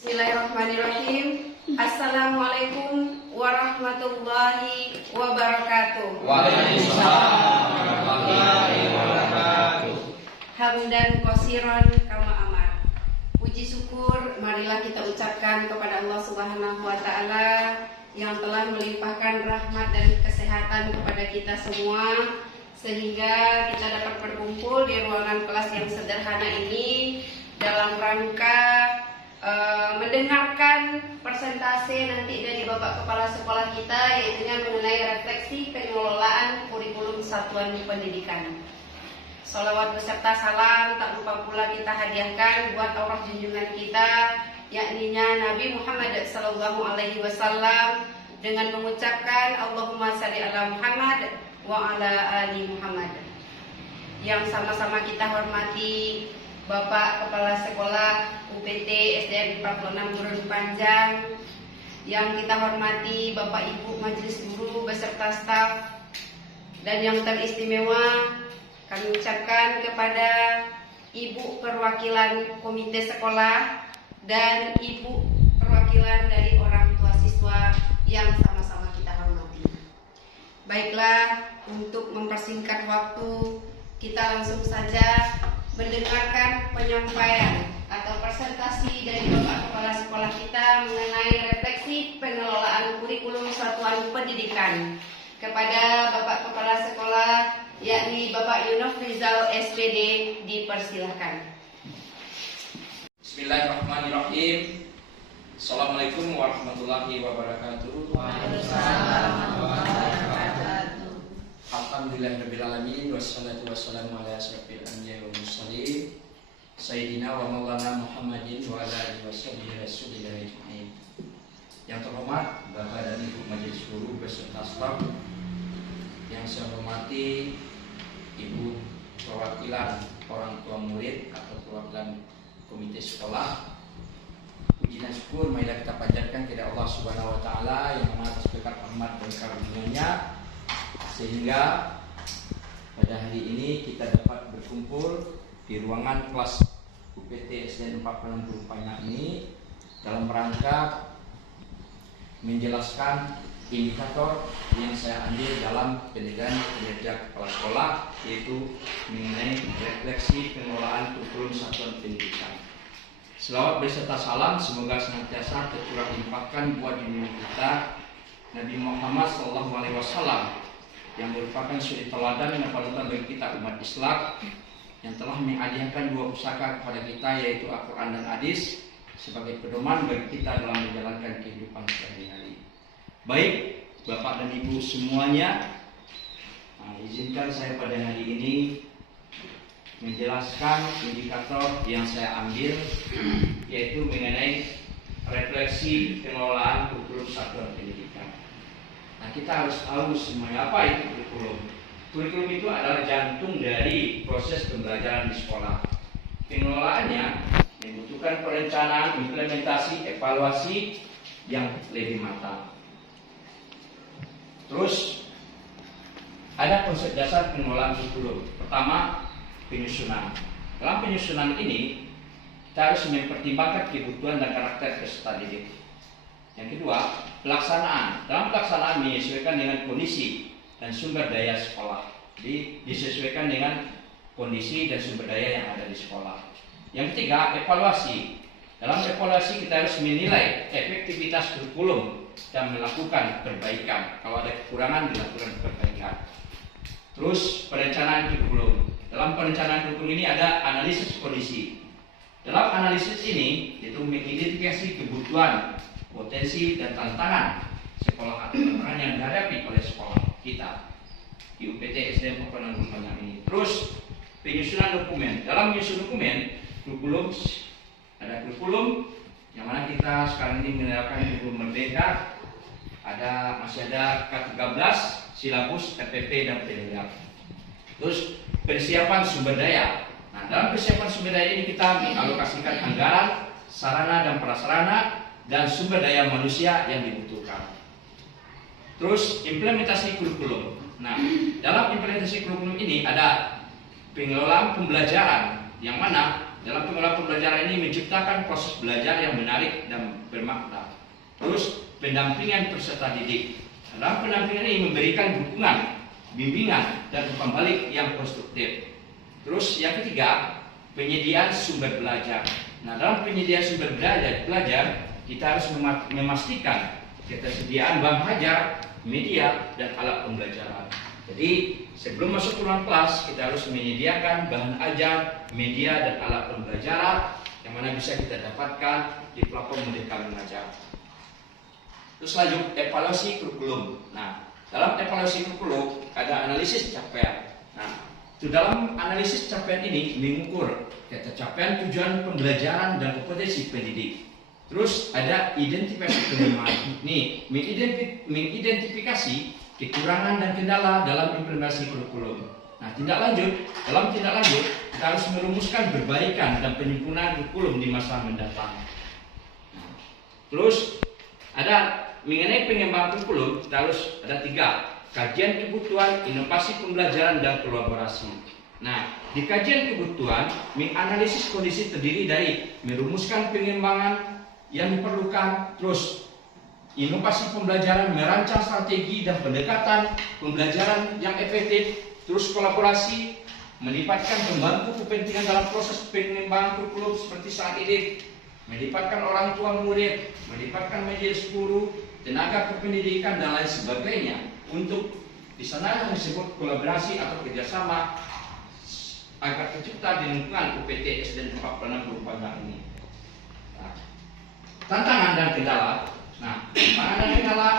Bismillahirrahmanirrahim. Assalamualaikum warahmatullahi wabarakatuh. Waalaikumsalam warahmatullahi wabarakatuh. Hamdan qasiran kama amar. Puji syukur marilah kita ucapkan kepada Allah Subhanahu wa taala yang telah melimpahkan rahmat dan kesehatan kepada kita semua sehingga kita dapat berkumpul di ruangan kelas yang sederhana ini dalam rangka mendengarkan presentasi nanti dari Bapak Kepala Sekolah kita, yaitu mengenai refleksi pengelolaan kurikulum satuan pendidikan. Salawat beserta salam tak lupa pula kita hadiahkan buat arwah junjungan kita, yakni Nabi Muhammad SAW, dengan mengucapkan Allahumma shalli ala Muhammad wa ala ali Muhammad. Yang sama-sama kita hormati Bapak Kepala Sekolah UPT SDN 46 Gurun Panjang, yang kita hormati Bapak Ibu Majelis Guru beserta staf, dan yang teristimewa kami ucapkan kepada Ibu perwakilan komite sekolah dan Ibu perwakilan dari orang tua siswa yang sama-sama kita hormati. Baiklah, untuk mempersingkat waktu, kita langsung saja mendengarkan penyampaian atau presentasi dari Bapak Kepala Sekolah kita mengenai refleksi pengelolaan kurikulum satuan pendidikan. Kepada Bapak Kepala Sekolah, yakni Bapak Yunus Rizal SPD, dipersilahkan. Bismillahirrahmanirrahim. Assalamualaikum warahmatullahi wabarakatuh. Waalaikumsalam warahmatullahi wabarakatuh. Alhamdulillahirrabbilalamin. Wassalatu wassalamu ala asyrafil anbiya'i wal mursalin Sayyidina wa maulana Muhammadin wa ala alihi washabihi rasulillah ajma'in. Yang terhormat Bapak dan Ibu Majelis Guru beserta staf, yang saya hormati Ibu perwakilan orang tua murid atau perwakilan komite sekolah, puji dan syukur marilah kita panjatkan kepada Allah Subhanahu wa taala yang atas berkat rahmat dan karunia-Nya sehingga pada hari ini kita dapat berkumpul di ruangan kelas UPT SDN 46 Gurun Panjang ini dalam rangka menjelaskan indikator yang saya ambil dalam penilaian kinerja kepala sekolah, yaitu mengenai refleksi pengelolaan kurikulum satuan pendidikan. Selawat beserta salam semoga senantiasa tercurah limpahkan buat junjungan kita Nabi Muhammad SAW, yang merupakan suri teladan dan panutan bagi kita umat Islam, yang telah menghadiahkan dua pusaka kepada kita, yaitu Al-Quran dan Hadis, sebagai pedoman bagi kita dalam menjalankan kehidupan sehari-hari. Baik Bapak dan Ibu semuanya, izinkan saya pada hari ini menjelaskan indikator yang saya ambil, yaitu mengenai refleksi pengelolaan kurikulum satuan pendidikan. Nah, kita harus tahu semuanya apa itu kurikulum. Kurikulum itu adalah jantung dari proses pembelajaran di sekolah. Pengelolaannya membutuhkan perencanaan, implementasi, evaluasi yang lebih matang. Terus ada konsep dasar pengelolaan kurikulum. Pertama, penyusunan. Dalam penyusunan ini kita harus mempertimbangkan kebutuhan dan karakter peserta didik. Yang kedua, pelaksanaan. Dalam pelaksanaan menyesuaikan dengan kondisi dan sumber daya sekolah. Jadi disesuaikan dengan kondisi dan sumber daya yang ada di sekolah. Yang ketiga, evaluasi. Dalam evaluasi kita harus menilai efektivitas kurikulum dan melakukan perbaikan. Kalau ada kekurangan, dilakukan perbaikan. Terus perencanaan kurikulum. Dalam perencanaan kurikulum ini ada analisis kondisi. Dalam analisis ini yaitu mengidentifikasi kebutuhan, potensi dan tantangan sekolah atau tantangan yang dihadapi oleh sekolah kita di UPT SDN 46 Gurun Panjang ini. Terus penyusunan dokumen. Dalam menyusun dokumen kurikulum, ada kurikulum yang mana kita sekarang ini menerapkan kurikulum merdeka. Masih ada K13, silabus, RPP dan PDL. Terus persiapan sumber daya. Nah, dalam persiapan sumber daya ini kita mengalokasikan anggaran, sarana dan prasarana dan sumber daya manusia yang dibutuhkan. Terus implementasi kurikulum. Nah, dalam implementasi kurikulum ini ada pengelolaan pembelajaran yang mana dalam pengelolaan pembelajaran ini menciptakan proses belajar yang menarik dan bermakna. Terus pendampingan peserta didik. Dalam pendampingan ini memberikan dukungan, bimbingan, dan umpan balik yang konstruktif. Terus yang ketiga, penyediaan sumber belajar. Nah, dalam penyediaan sumber belajar kita harus memastikan ketersediaan bahan ajar, media, dan alat pembelajaran. Jadi sebelum masuk ke ruang kelas kita harus menyediakan bahan ajar, media, dan alat pembelajaran yang mana bisa kita dapatkan di platform Merdeka Mengajar. Terus lanjut evaluasi kurikulum. Nah, dalam evaluasi kurikulum ada analisis capaian. Nah, di dalam analisis capaian ini mengukur capaian tujuan pembelajaran dan kompetensi pendidik. Terus ada identifikasi kelemahan. Nih, mengidentifikasi kekurangan dan kendala dalam implementasi kurikulum. Nah, dalam tindak lanjut kita harus merumuskan perbaikan dan penyempurnaan kurikulum di masa mendatang. Nah, terus ada mengenai pengembangan kurikulum kita harus ada 3: kajian kebutuhan, inovasi pembelajaran, dan kolaborasi. Nah, di kajian kebutuhan menganalisis kondisi terdiri dari merumuskan pengembangan yang diperlukan, terus inovasi pembelajaran, merancang strategi dan pendekatan pembelajaran yang efektif, terus kolaborasi, melibatkan pemangku kepentingan dalam proses pengembangan kurikulum seperti saat ini, melibatkan orang tua murid, melibatkan majelis guru, tenaga kependidikan, dan lain sebagainya. Untuk di sana yang disebut kolaborasi atau kerjasama agar tercipta di lingkungan UPT SD 46 Bulupanjang ini. Nah, tantangan dan kendala. Nah, tantangan dan kendala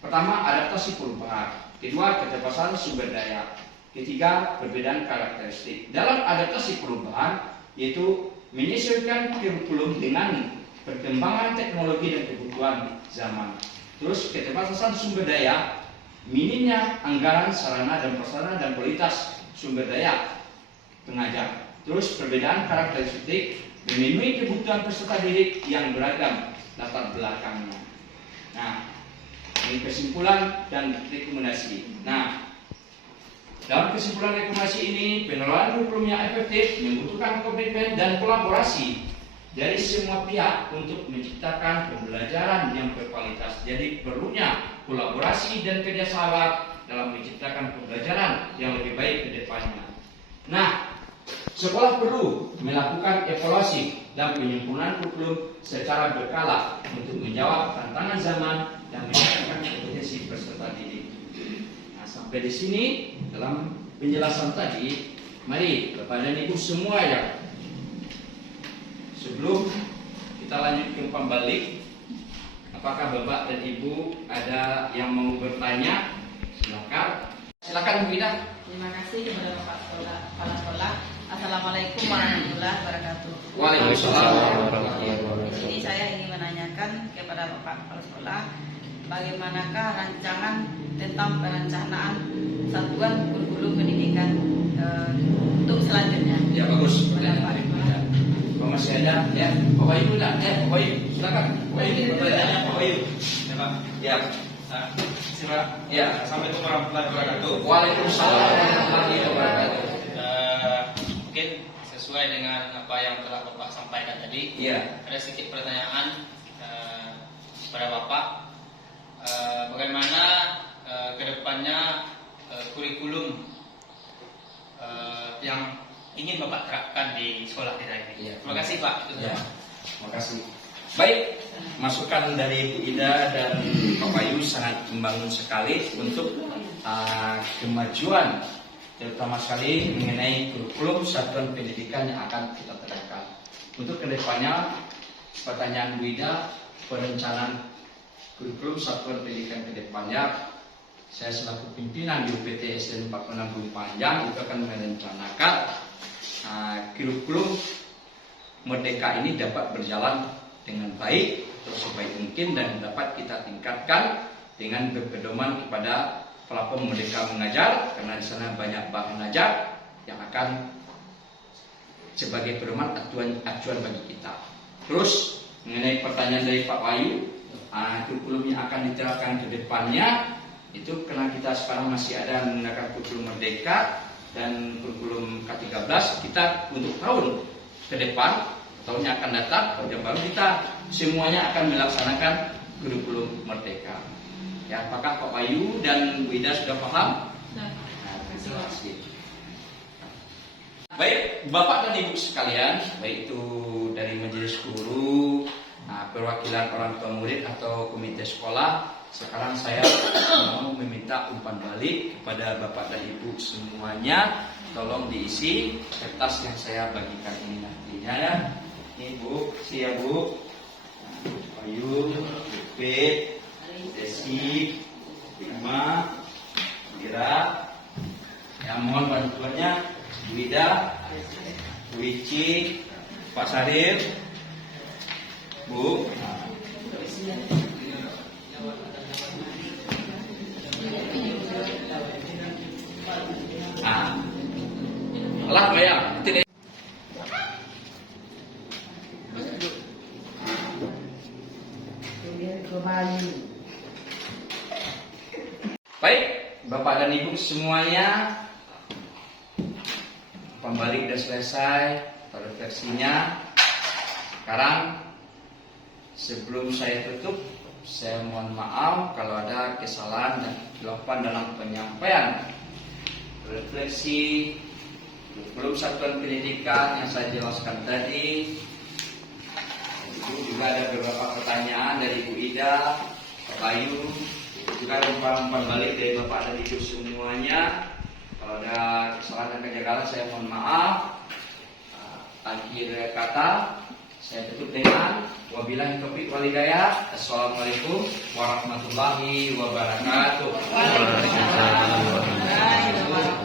pertama adaptasi perubahan, kedua keterbatasan sumber daya, ketiga perbedaan karakteristik. Dalam adaptasi perubahan yaitu menyesuaikan kurikulum dengan perkembangan teknologi dan kebutuhan zaman. Terus keterbatasan sumber daya, minimnya anggaran, sarana dan prasarana, dan kualitas sumber daya pengajar. Terus perbedaan karakteristik, memenuhi kebutuhan peserta didik yang beragam latar belakangnya. Nah, ini kesimpulan dan rekomendasi. Nah, dalam kesimpulan rekomendasi ini, pengelolaan kurikulum yang efektif membutuhkan komitmen dan kolaborasi dari semua pihak untuk menciptakan pembelajaran yang berkualitas. Jadi perlunya kolaborasi dan kerjasama dalam menciptakan pembelajaran yang lebih baik ke depannya. Nah, sekolah perlu melakukan evaluasi dan penyempurnaan kurikulum secara berkala untuk menjawab tantangan zaman dan meningkatkan kompetensi peserta didik. Nah, sampai di sini dalam penjelasan tadi, mari Bapak dan Ibu semua ya, sebelum kita lanjut ke umpan balik, apakah Bapak dan Ibu ada yang mau bertanya? Silakan Bu Ida. Terima kasih kepada Bapak Kepala Sekolah. Assalamualaikum warahmatullahi wabarakatuh. Waalaikumsalam warahmatullahi wabarakatuh. Di sini saya ingin menanyakan kepada Bapak Kepala Sekolah, bagaimanakah rancangan tentang perencanaan satuan kurikulum pendidikan untuk selanjutnya? Ya, bagus. Bapak. Kalau masih ada, ya, Pak Bayu dah, ya, Pak Bayu, silakan. Pak Bayu, pertanyaannya Pak Bayu. Ya, Pak. Ya. Silakan. Ya. Assalamualaikum warahmatullahi wabarakatuh. Waalaikumsalam warahmatullahi wabarakatuh. Mungkin sesuai dengan apa yang telah Bapak sampaikan tadi, Iya. ada sedikit pertanyaan kepada Bapak. Bagaimana kedepannya kurikulum yang ingin Bapak terapkan di sekolah kita ini? Iya. Terima kasih Pak. Ya. Terima kasih. Baik, masukan dari Bu Ida dan Pak Bayu sangat membangun sekali untuk kemajuan, terutama sekali mengenai kurikulum satuan pendidikan yang akan kita terapkan. Untuk kedepannya, pertanyaan Bu Ida, perencanaan kurikulum satuan pendidikan kedepannya, saya selaku pimpinan di UPT SD 46 Bulupanjang itu akan merencanakan kurikulum Merdeka ini dapat berjalan dengan baik atau sebaik mungkin dan dapat kita tingkatkan dengan berpedoman kepada platform Merdeka Mengajar, karena di sana banyak bahan ajar yang akan sebagai pedoman acuan bagi kita. Terus mengenai pertanyaan dari Pak Bayu, kurikulum yang akan diterapkan ke depannya itu karena kita sekarang masih ada menggunakan kurikulum Merdeka dan kurikulum K13, kita untuk tahun ke depan, tahun yang akan datang, tahun yang baru kita semuanya akan melaksanakan kurikulum merdeka. Ya, apakah Pak Bayu dan Bu Ida sudah paham? Nah, terima kasih. Baik, Bapak dan Ibu sekalian, baik itu dari majelis guru, perwakilan orang tua murid atau komite sekolah, sekarang saya mau meminta umpan balik kepada Bapak dan Ibu semuanya. Tolong diisi kertas yang saya bagikan ini nantinya ya. Ini Bu, siap Bu. Bayu, Bupit, Desi, Bima, Mira. Ya, mohon bantuannya Bu Ida, Bu Ici, Pak Sarif, Bu. Alah bayang, tidak. Baik, Bapak dan Ibu semuanya, pembalik sudah selesai, refleksinya. Sekarang sebelum saya tutup, saya mohon maaf kalau ada kesalahan dan kesilapan dalam penyampaian refleksi kurikulum satuan pendidikan yang saya jelaskan tadi. Itu juga ada beberapa pertanyaan dari Bu Ida, Pak Bayu, juga ada umpan balik dari Bapak dan Ibu semuanya. Kalau ada kesalahan dan kejanggalan saya mohon maaf. Akhir kata saya tutup dengan wabillahi taufiq wal hidayah. Assalamualaikum warahmatullahi wabarakatuh. Waalaikumsalam warahmatullahi wabarakatuh.